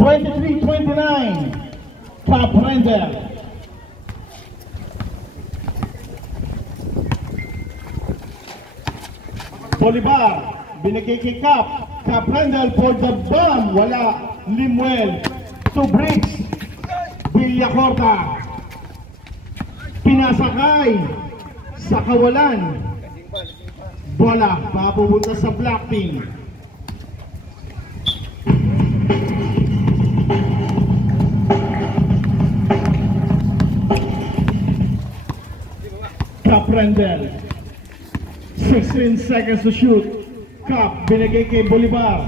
23-29, Cap Rendel. Bolivar, binigay kay Cap Rendel for the bomb, wala. Limuel, to Briggs, Villacorta, pinasakay sa kawalan. Bola, papupunta sa black team. Cap Rendel, 16 seconds to shoot. Cap, binigay kay Bolivar.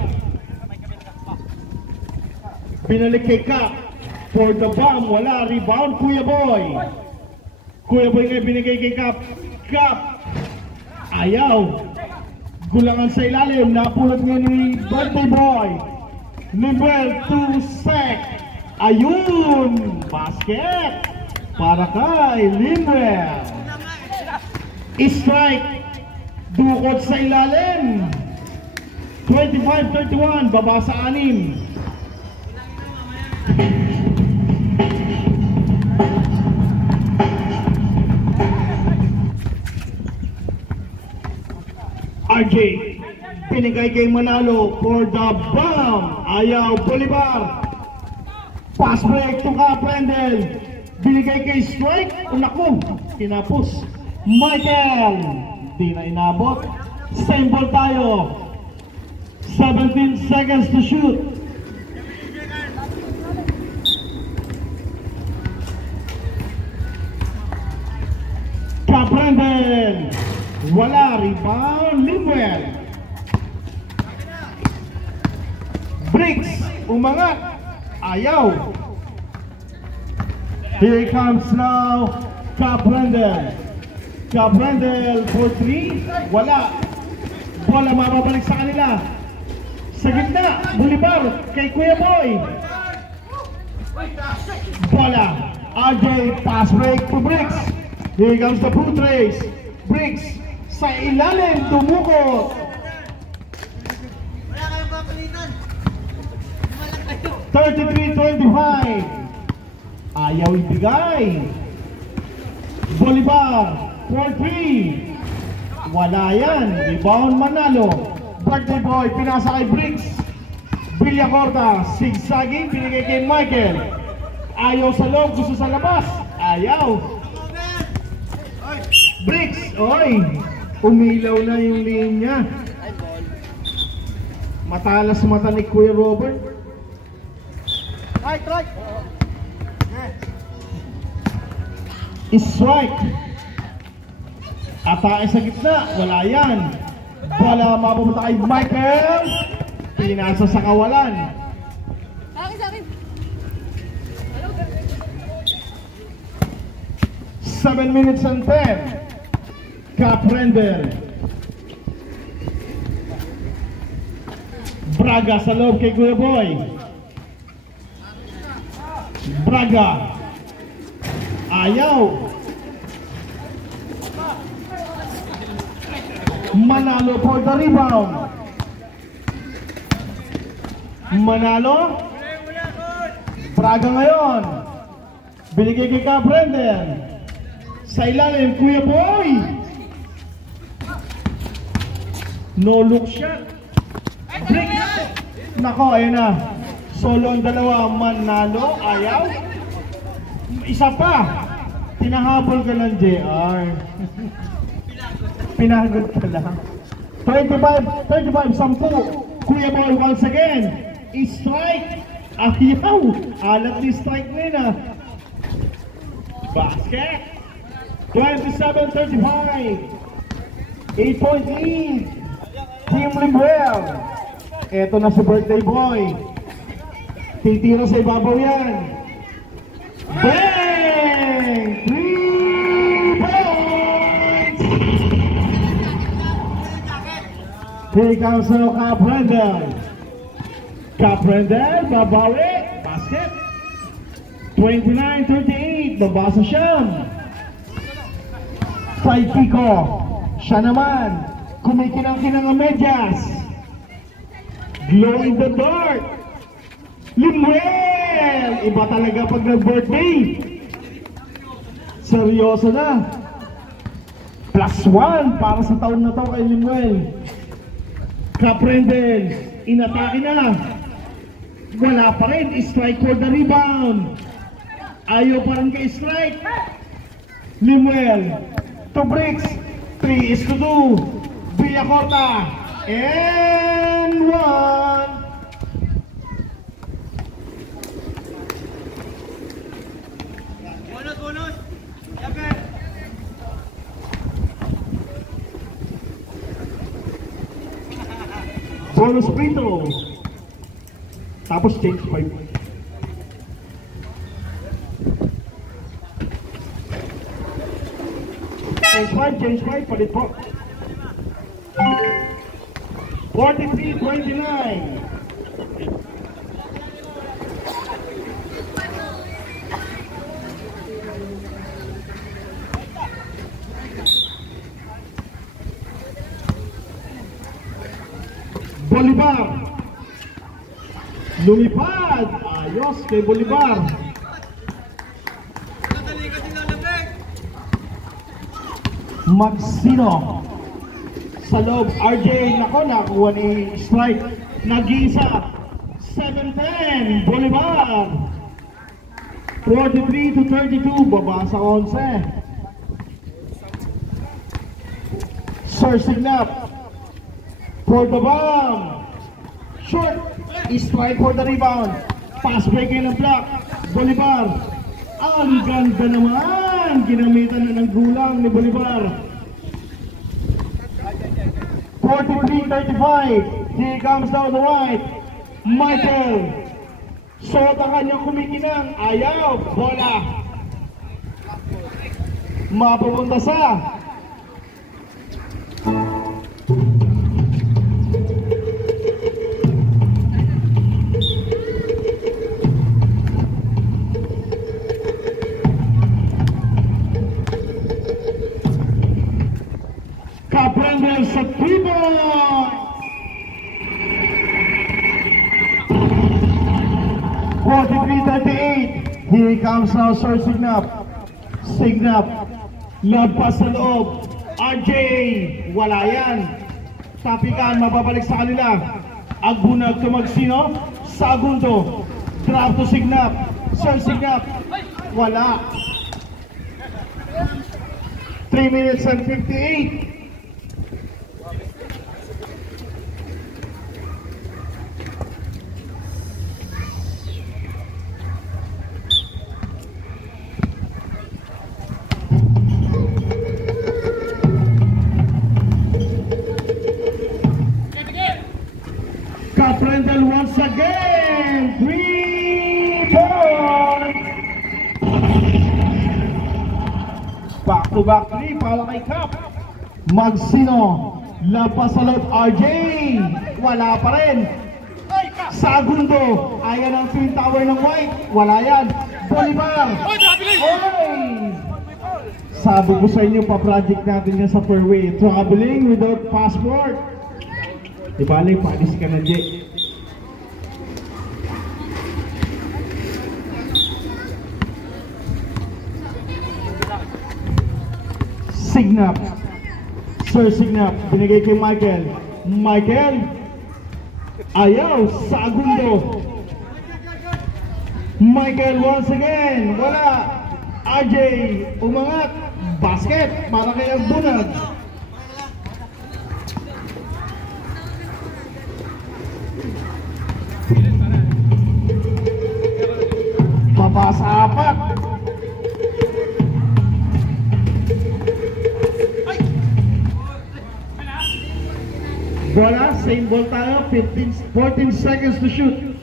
Binalik kay Cap for the bomb, wala. Rebound, Kuya Boy. Kuya Boy ngayon binigay kay Cap. Cap, ayaw. Gulangan sa ilalim, napulot nga ni Birthday Boy. Number 2 sec. Ayun, basket para kay Limuel. Strike, dukot sa ilalim. 25-31, baba sa 6. RJ, pinigay kay Manalo for the bomb. Ayaw, Bolivar. Pass break to Cap Rendel. Binigay kay Strike. Naku, tinapos. Michael, di na inabot. Same ball tayo. 17 seconds to shoot. Cap Rendel, wala. Rebound, Limuel. Briggs, umangat. Ayaw. Here comes now Cap Rendel. Cap Rendel for 3. Wala. Bola mababalik sa kanila. Sa gitna, Bolivar kay Kuya Boy. Bola. RJ, pass break to Briggs. Here comes the foot race. Briggs sa ilalim, tumukot. Wala kayong papalitan. 33-25. Ayaw ibigay. Bolivar for 3. Wala yan. Rebound, Manalo. Birthday Boy, pinasa kay Briggs. Villacorta, zigzagging, pinigay kay Michael. Ayaw sa loob, gusto sa labas. Ayaw. Briggs, oy, umilaw na yung linya. Matalas mata ni Kuya Robert. Right. Strike. Atake sa gitna, wala yan. Bola mapupunta kay Michael. Pinasa sa kawalan. Akin. 7 minutes and 10. Cap Rendel. Braga sa loob kay Kuya Boy. Braga. Ayaw. Manalo for the rebound. Manalo. Braga ngayon. Binigay kay Cap Rendel. Sa ilalim, Kuya Boy. No look shot. Break. Nako, ayun na. Solo ang dalawa. Manalo, ayaw. Isa pa. Tinahabol ka ng JR. Pinagod ka lang. 25, 10. Kuya Boy once again. Strike. Ayaw. Alat ni strike nila. Basket. 27-35. 8-point lead. Team Limuel. Eto na si Birthday Boy. Titira sa ibabaw yan. Bang! 3 points! Here comes now Cap Rendel. Cap Rendel, babawi. Basket. 29-38. Babasa siya. Side Pico. Siya naman, kumikinang-kinang ang medyas. Glow in the dark. Limuel! Iba talaga pag nag-birthday. Seryoso na. +1 para sa taon na to kay Limuel. Caprendel, inatake na. Wala pa rin, strike for the rebound. Ayaw pa rin kay strike. Limuel, to bricks, 3-2. Villacota, and 1. Bonus. Yakin. Bonus free throw. Tapos change 5. Change 5, palit po. 43-29. Bolivar. Lumipad. Ayos kay Bolivar. Magsino. Sa loob. RJ. Nako, nakuha ni strike. Nag-isa. 7-10. Bolivar. 43-32. Baba sa 11. Sir Signap. For the bomb. Short. Strike for the rebound. Pass break and block. Bolivar. Ang ganda naman. Ginamitan na ng gulang ni Bolivar. 43-35. Here comes down the right. Michael. Suot ang kanyang kumikinang. Ayaw. Bola. Mapupunta sa Caprendel sa 3 points. 43-38. Here comes now Sir Signap. Signap. Labas sa loob. RJ. Wala yan. Tapikan, mababalik sa kanila. Agbunag to Magsino. Sagundo. Drop to Signap. Sir Signap. Wala. 3 minutes and 58. Caprendel once again, 3 points. Back-to-back 3 para kay Cap. Magsino, labas sa loob, RJ. Wala pa rin. Sagundo, ayan ang twin tower ng White. Wala yan. Bolivar. Oy! Sabi ko sa inyo, pa-project natin yan sa fairway. Traveling without passport. Ibalik, paalis ka na, Jay. Signap. Sir Signap, binigay kay Michael. Michael. Ayaw, Sagundo. Michael once again. Wala. RJ, umangat. Basket, para kay Agbunag. Mabasa apat. Bola, same ball tayo. 14 seconds to shoot.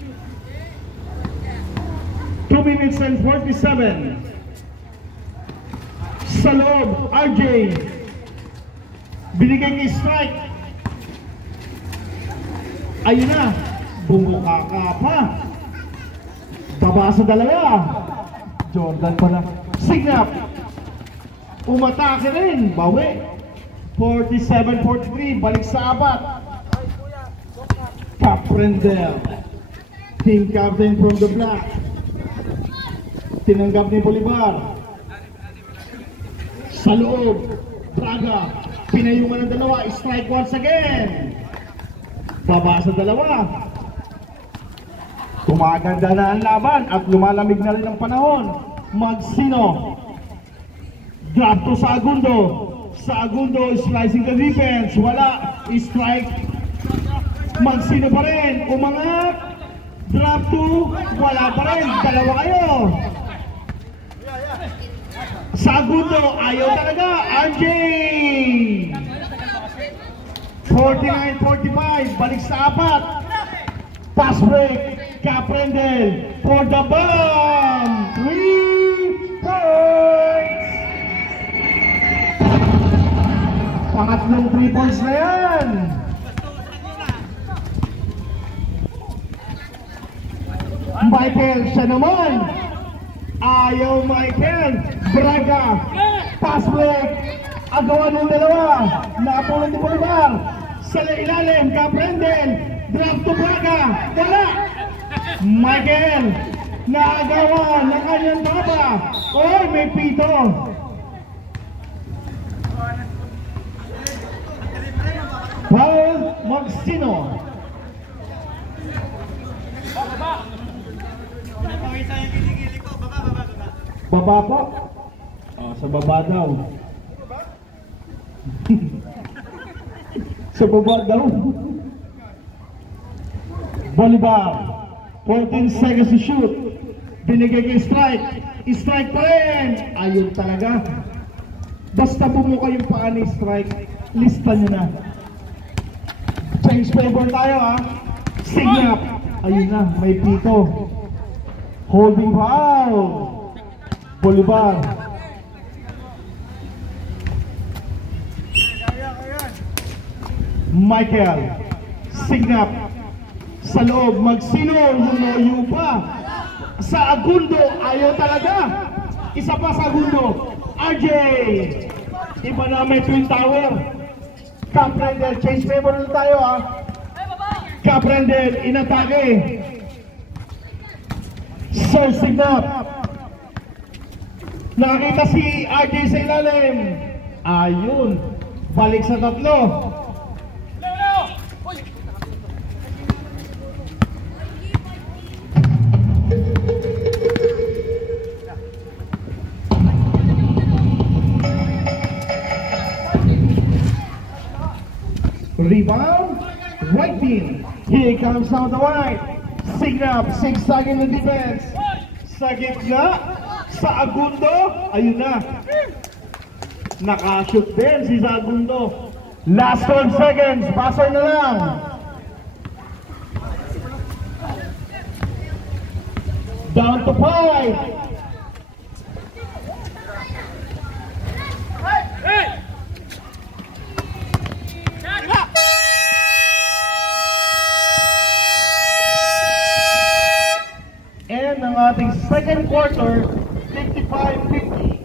2 minutes and 47. Sa loob, RJ. Binigay kay strike. Ayun na. Bumuka ka pa. Baba sa dalawa. Jordan pala. Signap. Umatake rin. Bawi. 47-43. Balik sa apat. Cap Rendel. Team captain from the black. Tinanggap ni Bolivar. Sa loob. Braga. Pinayungan ng dalawa. Strike once again. Baba sa dalawa. Tumaganda na ang laban at lumalamig na rin ang panahon. Magsino. Grab to sa Agundo. Sa Agundo, slicing the defense. Wala. Strike. Magsino pa rin. Umangat. Drop to. Wala pa rin. Dalawa kayo. Sa Agundo. Ayaw talaga. RJ. 49-45. Balik sa apat. Pass break. Cap Rendel for the bomb. 3 points. Pangatlong 3 points na yan. Michael, siya naman. Ayaw Michael. Braga. Pass break. Agawan ng dalawa. Nakatulad ni Bolivar. Sa ilalim, Cap Rendel. Drop to Braga. Wala. Michael. Naagawan ng kanyang baba. Oy, may pito. Paul Magsino. Baba po. Oh, sa baba daw. Sa baba daw. Bolivar. 14 seconds to shoot. Binigay kay strike. Strike pa rin. Ayun talaga. Basta bumuka yung paa ni strike, lista nyo na. Change favor tayo ha. Signap. Ayun na, may pito. Holding foul. Bolivar. Michael. Signap. Sa loob, Magsino, lumoyo pa. Sa Agundo, ayaw talaga. Isa pa sa Agundo. RJ. Iba na may twin tower. Cap Rendel, change favor na tayo ha. Cap Rendel, inatake. Sir Signap. Nakita si RJ sa ilalim. Ayun. Balik sa tatlo. Rebound, right team. Here comes down the right. Signap, zigzagging the defense. Sa gitna, sa Agundo, ayun na. Nakashoot din si Agundo. Last 12 seconds, buzzer na lang. Down to 5. And ang ating second quarter, 55-50.